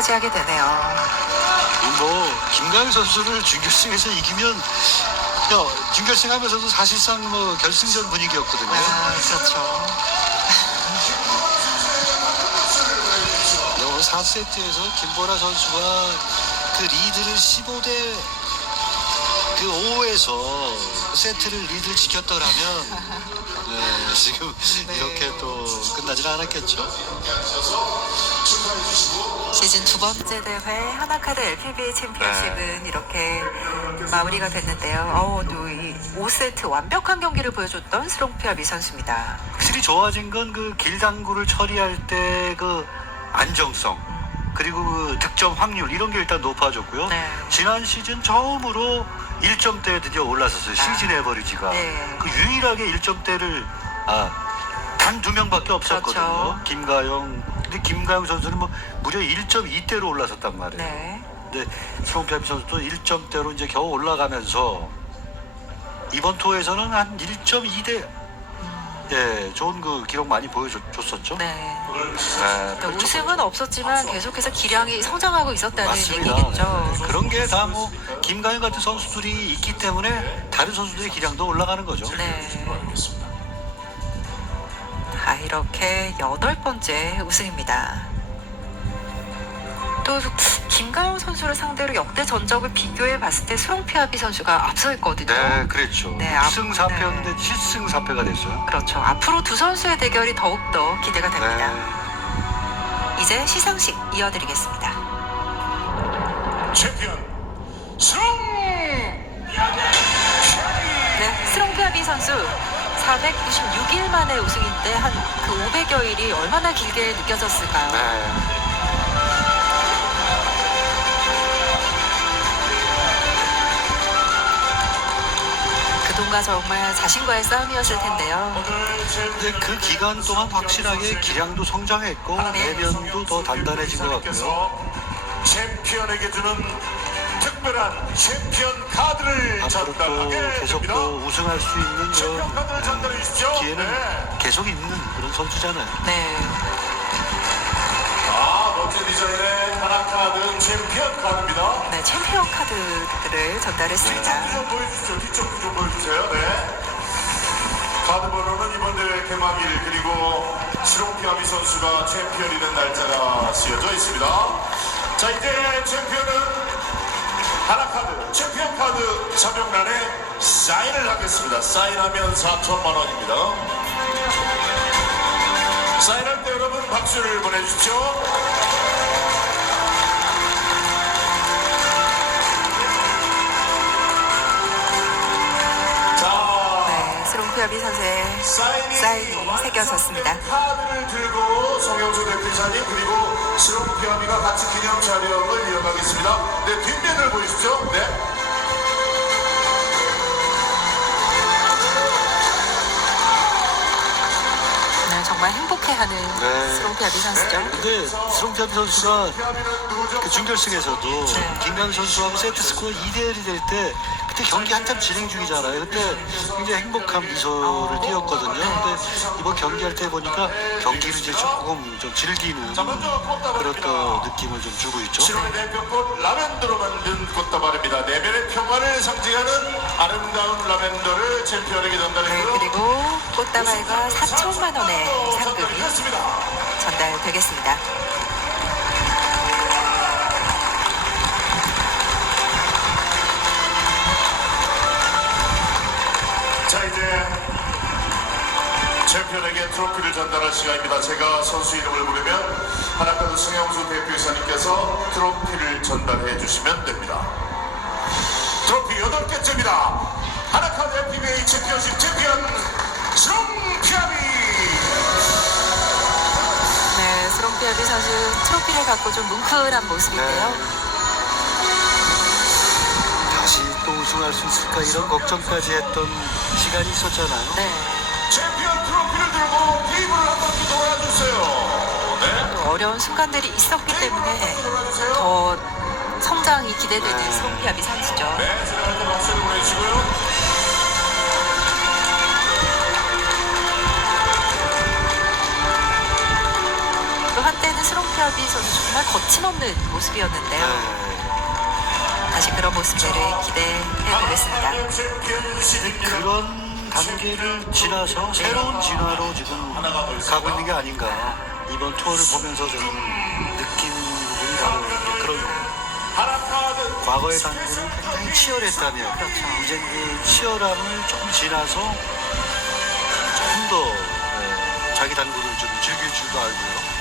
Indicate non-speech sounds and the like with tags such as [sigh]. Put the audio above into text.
차지하게 되네요. 뭐 김가영 선수를 준결승에서 이기면 야, 준결승 하면서도 사실상 뭐 결승전 분위기였거든요. 아, 그렇죠. 요 4세트에서 김보라 선수가 그 리드를 15대 그 5에서 세트를 리드를 지켰더라면 네, 지금 [laughs] 네. 이렇게 또 끝나질 않았겠죠. 시즌 두 번째 대회 하나카드 LPBA 챔피언십은 이렇게 마무리가 됐는데요. 어우, 또이 5세트 완벽한 경기를 보여줬던 스롱피아 미 선수입니다. 확실히 좋아진 건 그 길당구를 처리할 때 그 안정성 그리고 그 득점 확률 이런 게 일단 높아졌고요. 네. 지난 시즌 처음으로 1점대에 드디어 올라섰어요. 시즌 에버리지가 네. 그 유일하게 1점대를 아, 단 두 명밖에 없었거든요. 그렇죠. 김가영 근데 김가영 선수는 뭐 무려 1.2대로 올라섰단 말이에요. 네. 근데 송피아비 선수도 1점대로 이제 겨우 올라가면서 이번 투어에서는 한 1.2대 예, 좋은 그 기록 많이 보여줬었죠. 네. 네, 또 우승은 없었지만 계속해서 기량이 성장하고 있었다는 맞습니다. 얘기겠죠. 네. 그런 게 다 뭐 김가영 같은 선수들이 있기 때문에 다른 선수들의 기량도 올라가는 거죠. 네. 아, 이렇게 여덟 번째 우승입니다. 또 김가영 선수를 상대로 역대 전적을 비교해 봤을 때 수롱피아비 선수가 앞서 있거든요. 네, 그랬죠. 네, 앞- 6승 4패였는데 7승 4패가 됐어요. 그렇죠. 앞으로 두 선수의 대결이 더욱더 기대가 됩니다. 네. 이제 시상식 이어드리겠습니다. 챔피언 스롱 네, 스롱피아비 선수 496일 만에 우승인데 한 그 500여일이 얼마나 길게 느껴졌을까요? 네. 그동안 정말 자신과의 싸움이었을 텐데요. 근데 그 기간 동안 확실하게 기량도 성장했고 내면도 더 단단해진 것 같고요. 챔피언에게 주는 특별한 챔피언 카드를 앞으로 또 전달하게 계속 됩니다. 또 우승할 수 있는 챔피언 카드를 그런 전달해 주십시오. 기회는 네. 계속 있는 그런 선수잖아요. 네. 아 멋진 디자인의 하나 카드 챔피언 카드입니다. 네, 챔피언 카드들을 뒤쪽 전달했습니다. 좀 보여주시죠. 뒤쪽 좀 보여주세요. 네. 카드 번호는 이번 대회 개막일 그리고 시롱피아미 선수가 챔피언이 된 날짜가 쓰여져 있습니다. 자 이제 챔피언은 하나 카드 챔피언 카드 자명란에 사인을 하겠습니다. 사인하면 4천만 원입니다. 사인할 때 여러분 박수를 보내주십시오. 자. 네, 스롱피아비 선수의 사인이, 사인이 새겨졌습니다. 카드를 들고 송영수 대표이사님 그리고 스롱피아미가 같이 기념 촬영을 이어가겠습니다. 네, 뒷면을 보이시죠? 네. 정말 행복해하는 네. 스롱피아비 선수죠. 근데 스롱피아비 선수가? 그 준결승에서도 네. 김강 선수하고 세트 스코어 2대 1이 될 때 그때 경기 한참 진행 중이잖아요. 그때 굉장히 행복한 미소를 띄었거든요. 근데 이번 경기할 때 보니까 경기를 이제 조금 좀 즐기는. 그런 또 느낌을 좀 주고 있죠. 실험의 대표꽃 라벤더로 만든 꽃다발입니다. 내면의 평화를 상징하는 아름다운 라벤더를 챔피언에게 네, 전달했고요. 그리고 꽃다발과 4천만 원의 상금이. 전달되겠습니다. 자 이제 챔피언에게 트로피를 전달할 시간입니다. 제가 선수 이름을 부르면 하나카드 승영수 대표이사님께서 트로피를 전달해 주시면 됩니다. 트로피 여덟 개째입니다. 하나카드 FBA 챔피언십 챔피언 송피아미 네, 스롱피아비 선수 트로피를 갖고 좀 뭉클한 모습인데요. 네. 다시 또 우승할 수 있을까 이런 걱정까지 했던 시간이 있었잖아요. 네. 챔피언 트로피를 들고 테이블을 한 바퀴 돌아주세요. 네. 또 어려운 순간들이 있었기 때문에. 더 성장이 기대되는 스롱피아비 선수죠. 네, 지나갈 때 박수를 보내주시고요. 때는 스롱피아비 선수 정말 거침없는 모습이었는데요. 네. 다시 그런 모습들을 기대해 보겠습니다. 그런 단계를 지나서 새로운 진화로 지금 가고 있는 게 아닌가 이번 투어를 보면서 저는 느낀 부분이 바로 그런 거예요. 과거의 당구는 굉장히 치열했다면 이제 그 치열함을 좀 지나서 조금 더 네, 자기 당구를 좀 즐길 줄도 알고요.